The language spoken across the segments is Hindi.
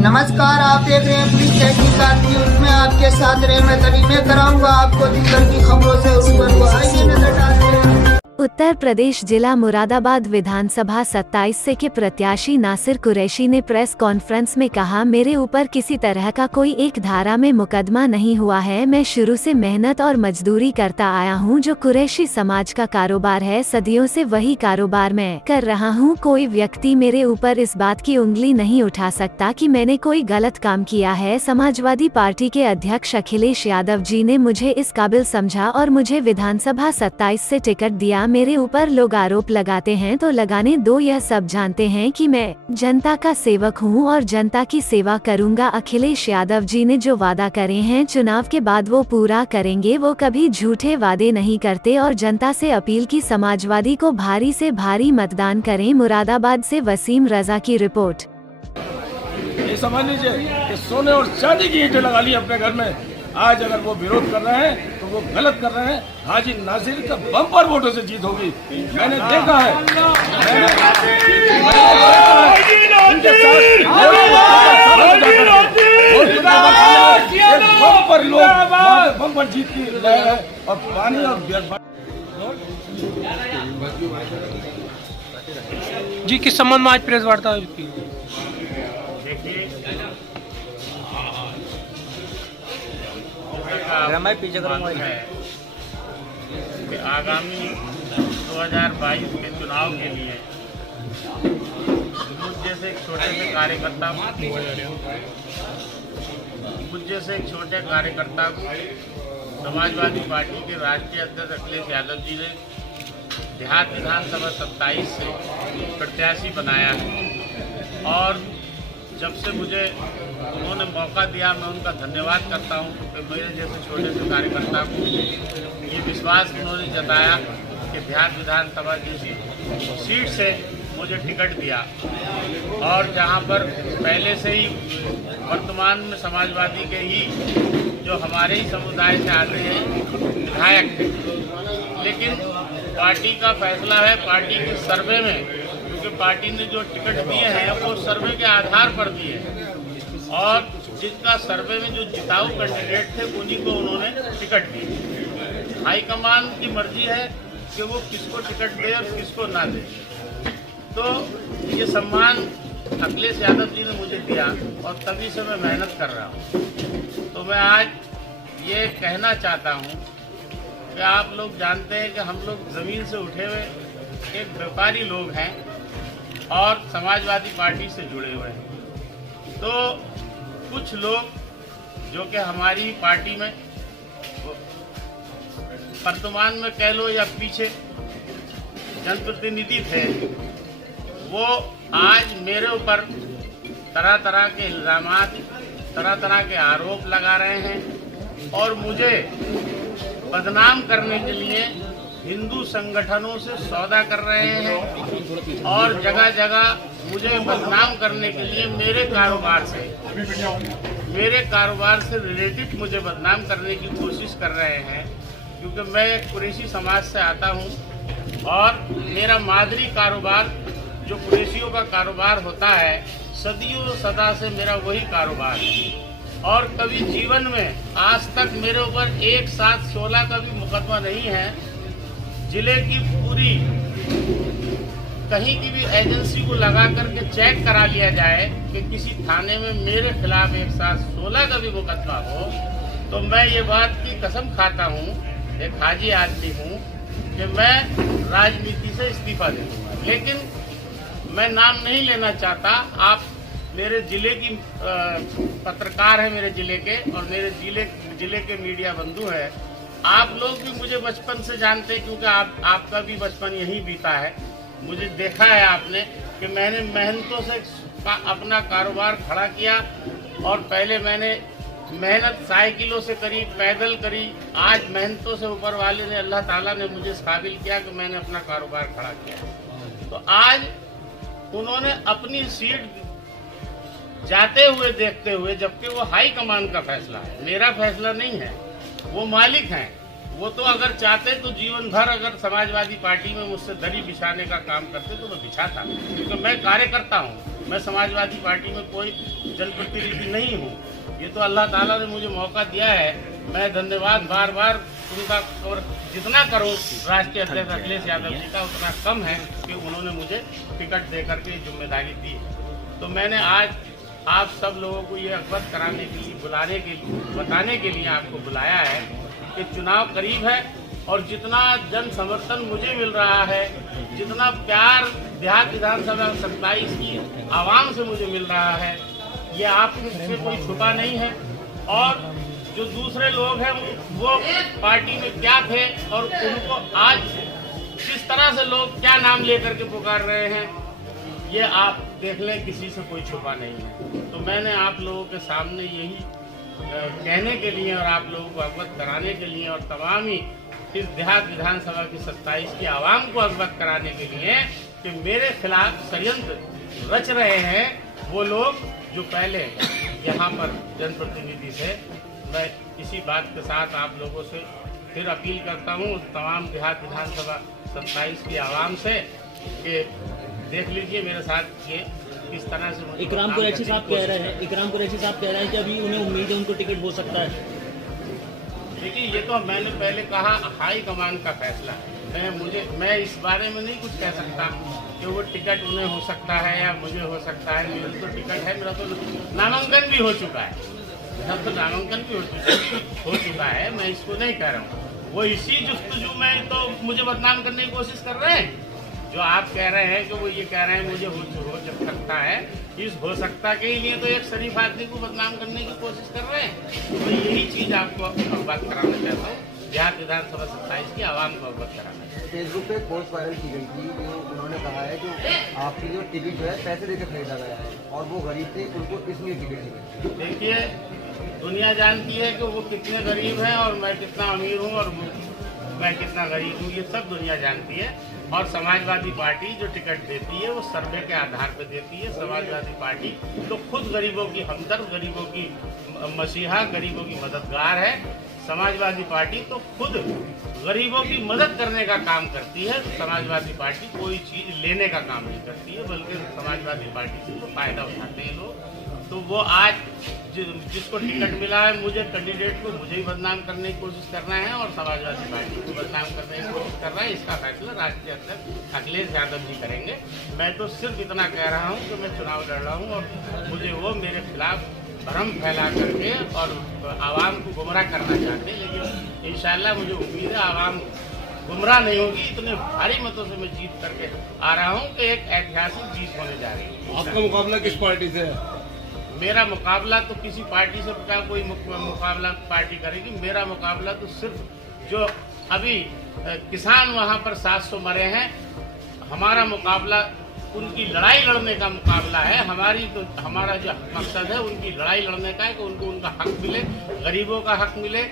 नमस्कार, आप देख रहे हैं पुलिस तहकीकात न्यूज में आपके साथ रहे मैं तभी मैं कराऊंगा आपको दिन भर की खबरों से रूबरू। आइए नजर डालते हैं। उत्तर प्रदेश जिला मुरादाबाद विधानसभा 27 से के प्रत्याशी नासिर कुरैशी ने प्रेस कॉन्फ्रेंस में कहा, मेरे ऊपर किसी तरह का कोई एक धारा में मुकदमा नहीं हुआ है। मैं शुरू से मेहनत और मजदूरी करता आया हूं। जो कुरैशी समाज का कारोबार है, सदियों से वही कारोबार मैं कर रहा हूं। कोई व्यक्ति मेरे ऊपर इस बात की उंगली नहीं उठा सकता कि मैंने कोई गलत काम किया है। समाजवादी पार्टी के अध्यक्ष अखिलेश यादव जी ने मुझे इस काबिल समझा और मुझे विधानसभा 27 से टिकट दिया। मेरे ऊपर लोग आरोप लगाते हैं तो लगाने दो, यह सब जानते हैं कि मैं जनता का सेवक हूं और जनता की सेवा करूंगा। अखिलेश यादव जी ने जो वादा करे हैं चुनाव के बाद वो पूरा करेंगे। वो कभी झूठे वादे नहीं करते और जनता से अपील की समाजवादी को भारी से भारी मतदान करें। मुरादाबाद से वसीम रजा की रिपोर्ट। ये समझ लीजिए कि सोने और चांदी की ईंटें लगा ली अपने घर में। आज अगर वो विरोध कर रहे हैं तो वो गलत कर रहे हैं। हाजी नासिर का बम्पर वोटों से जीत होगी, मैंने देखा है। बम्पर लोग बम्पर जीत की रहे हैं और पानी और जी किस संबंध में आज प्रेस वार्ता की? आगामी 2022 के चुनाव के लिए मुझ जैसे एक छोटे कार्यकर्ता समाजवादी पार्टी के राष्ट्रीय अध्यक्ष अखिलेश यादव जी ने देहात विधानसभा 27 से प्रत्याशी बनाया है और जब से मुझे उन्होंने मौका दिया मैं उनका धन्यवाद करता हूं कि मेरे जैसे छोटे से कार्यकर्ता को ये विश्वास उन्होंने जताया कि देहात विधानसभा जैसी सीट से मुझे टिकट दिया और जहां पर पहले से ही वर्तमान में समाजवादी के ही जो हमारे ही समुदाय से आते हैं विधायक थे, लेकिन पार्टी का फैसला है, पार्टी के सर्वे में, क्योंकि पार्टी ने जो टिकट दिए हैं वो सर्वे के आधार पर दिए हैं और जिसका सर्वे में जो जिताऊ कैंडिडेट थे उन्हीं को उन्होंने टिकट दी। हाईकमान की मर्जी है कि वो किसको टिकट दे और किसको ना दे। तो ये सम्मान अखिलेश यादव जी ने मुझे दिया और तभी से मैं मेहनत कर रहा हूँ। तो मैं आज ये कहना चाहता हूँ कि आप लोग जानते हैं कि हम लोग ज़मीन से उठे हुए एक व्यापारी लोग हैं और समाजवादी पार्टी से जुड़े हुए हैं। तो कुछ लोग जो कि हमारी पार्टी में वर्तमान में कह लो या पीछे जनप्रतिनिधि थे, वो आज मेरे ऊपर तरह तरह के इल्ज़ामात, तरह तरह के आरोप लगा रहे हैं और मुझे बदनाम करने के लिए हिंदू संगठनों से सौदा कर रहे हैं और जगह जगह मुझे बदनाम करने के लिए मेरे कारोबार से रिलेटेड मुझे बदनाम करने की कोशिश कर रहे हैं, क्योंकि मैं कुरैशी समाज से आता हूं और मेरा मादरी कारोबार जो कुरैशियों का कारोबार होता है, सदियों सदा से मेरा वही कारोबार है और कभी जीवन में आज तक मेरे ऊपर 1/7/16 का भी मुकदमा नहीं है। जिले की पूरी कहीं की भी एजेंसी को लगा करके चेक करा लिया जाए कि किसी थाने में मेरे खिलाफ 1/7/16 का भी मुकदमा हो, तो मैं ये बात की कसम खाता हूँ, एक हाजी आदमी हूँ, कि मैं राजनीति से इस्तीफा दे दूँगा। लेकिन मैं नाम नहीं लेना चाहता। आप मेरे जिले की पत्रकार हैं, मेरे जिले के, और मेरे जिले के मीडिया बंधु हैं। आप लोग भी मुझे बचपन से जानते हैं, क्योंकि आपका भी बचपन यहीं बीता है। मुझे देखा है आपने कि मैंने मेहनतों से अपना कारोबार खड़ा किया और पहले मैंने मेहनत साइकिलों से करी, पैदल करी। आज मेहनतों से ऊपर वाले ने, अल्लाह ताला ने मुझे इस काबिल किया कि मैंने अपना कारोबार खड़ा किया। तो आज उन्होंने अपनी सीट जाते हुए देखते हुए, जबकि वो हाई कमान का फैसला है, मेरा फैसला नहीं है, वो मालिक हैं। वो तो अगर चाहते तो जीवन भर अगर समाजवादी पार्टी में मुझसे दरी बिछाने का काम करते तो मैं बिछाता, क्योंकि मैं कार्यकर्ता हूँ। मैं समाजवादी पार्टी में कोई जनप्रतिनिधि नहीं हूँ। ये तो अल्लाह ताला ने मुझे मौका दिया है। मैं धन्यवाद बार बार उनका, और जितना करूँ राष्ट्रीय अध्यक्ष अखिलेश यादव जी का उतना कम है कि उन्होंने मुझे टिकट दे करके जिम्मेदारी दी है। तो मैंने आज आप सब लोगों को ये अवगत कराने के लिए, बुलाने के लिए, बताने के लिए आपको बुलाया है कि चुनाव करीब है और जितना जन समर्थन मुझे मिल रहा है, जितना प्यार देहात विधानसभा 27 की आवाम से मुझे मिल रहा है, ये आपसे कोई छुपा नहीं है। और जो दूसरे लोग हैं वो पार्टी में क्या थे और उनको आज किस तरह से लोग क्या नाम लेकर के पुकार रहे हैं, ये आप देख लें, किसी से कोई छुपा नहीं है। तो मैंने आप लोगों के सामने यही कहने के लिए और आप लोगों को अवगत कराने के लिए और तमाम ही इस देहात विधानसभा की 27 की आवाम को अवगत कराने के लिए कि मेरे खिलाफ षड्यंत्र रच रहे हैं वो लोग जो पहले यहाँ पर जनप्रतिनिधि थे। मैं इसी बात के साथ आप लोगों से फिर अपील करता हूँ तमाम देहात विधानसभा 27 की आवाम से कि देख लीजिए मेरे साथ ये किस तरह से इकराम कुरैशी साहब कह रहे हैं कि अभी उन्हें उम्मीद है उनको टिकट हो सकता है। देखिए, ये तो मैंने पहले कहा हाई कमान का फैसला है। मैं इस बारे में नहीं कुछ कह सकता कि वो टिकट उन्हें हो सकता है या मुझे हो सकता है। मेरा तो टिकट है, मेरा तो नामांकन भी हो चुका है, हो चुका है। मैं इसको नहीं कह रहा हूँ। वो इसी जुस्तजू में तो मुझे बदनाम करने की कोशिश कर रहे हैं। जो आप कह रहे हैं कि वो ये कह रहे हैं मुझे हो सकता है, इस हो सकता के लिए तो एक शरीफ आदमी को बदनाम करने की कोशिश कर रहे हैं। तो यही चीज आपको अवगत कराना चाहता हूँ, देहात विधानसभा 27 की आवाम को अवगत कराना है। फेसबुक पे पोस्ट वायरल की गई थी, जो उन्होंने कहा है कि आपकी जो टिकट जो है पैसे देकर खरीदा गया है और वो गरीब थे, उनको इसलिए टिकट दी। देखिए, दुनिया जानती है कि वो कितने गरीब हैं और मैं कितना अमीर हूँ और मैं कितना गरीब हूँ, ये सब दुनिया जानती है। और समाजवादी पार्टी जो टिकट देती है वो सर्वे के आधार पर देती है। समाजवादी पार्टी तो खुद गरीबों की हमदर्द, गरीबों की मसीहा, गरीबों की मददगार है। समाजवादी पार्टी तो खुद गरीबों की मदद करने का काम करती है। समाजवादी पार्टी कोई चीज लेने का काम नहीं करती है, बल्कि समाजवादी पार्टी से तो फायदा उठाते हैं लोग। तो वो आज जिसको टिकट मिला है, मुझे कैंडिडेट को मुझे ही बदनाम करने की कोशिश करना है और समाजवादी पार्टी को बदनाम करने की कोशिश कर रहा है। इसका फैसला राष्ट्रीय अध्यक्ष अखिलेश यादव जी करेंगे। मैं तो सिर्फ इतना कह रहा हूँ कि मैं चुनाव लड़ रहा हूँ और मुझे वो मेरे खिलाफ भ्रम फैला करके और आवाम को गुमराह करना चाहते हैं, लेकिन इंशाल्लाह मुझे उम्मीद है आवाम गुमराह नहीं होगी। इतने भारी मतों से मैं जीत करके आ रहा हूँ कि एक ऐतिहासिक जीत होने जा रही है। आपका मुकाबला किस पार्टी से है? मेरा मुकाबला तो किसी पार्टी से क्या कोई मुकाबला पार्टी करेगी। मेरा मुकाबला तो सिर्फ जो अभी किसान वहाँ पर 700 मरे हैं, हमारा मुकाबला उनकी लड़ाई लड़ने का मुकाबला है। हमारा जो मकसद है उनकी लड़ाई लड़ने का है कि उनको उनका हक मिले, गरीबों का हक मिले,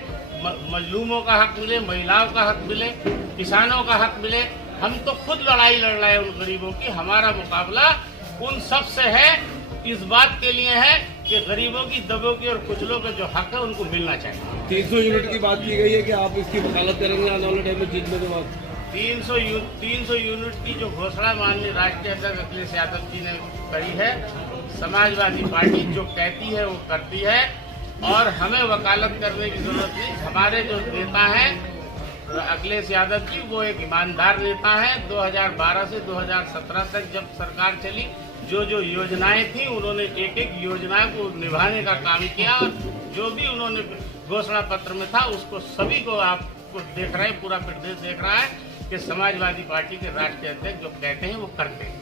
मजलूमों का हक मिले, महिलाओं का हक मिले, किसानों का हक मिले। हम तो खुद लड़ाई लड़ रहे हैं उन गरीबों की। हमारा मुकाबला उन सब से है, इस बात के लिए है कि गरीबों की, दबों की और कुचलों के जो हक है उनको मिलना चाहिए। 300 यूनिट की बात की गई है कि आप इसकी वकालत करेंगे आने वाले टाइम में जीतने के बाद। 300 यूनिट की जो घोषणा माननीय राष्ट्रीय अध्यक्ष अखिलेश यादव जी ने करी है, समाजवादी पार्टी जो कहती है वो करती है और हमें वकालत करने की जरूरत नहीं। हमारे जो नेता हैं अखिलेश यादव जी, वो एक ईमानदार नेता है। 2012 से 2017 तक जब सरकार चली, जो योजनाएं थी उन्होंने एक एक योजना को निभाने का काम किया और जो भी उन्होंने घोषणा पत्र में था उसको सभी को आपको देख रहे हैं, पूरा प्रदेश देख रहा है कि समाजवादी पार्टी के राष्ट्रीय अध्यक्ष जो कहते हैं वो करते हैं।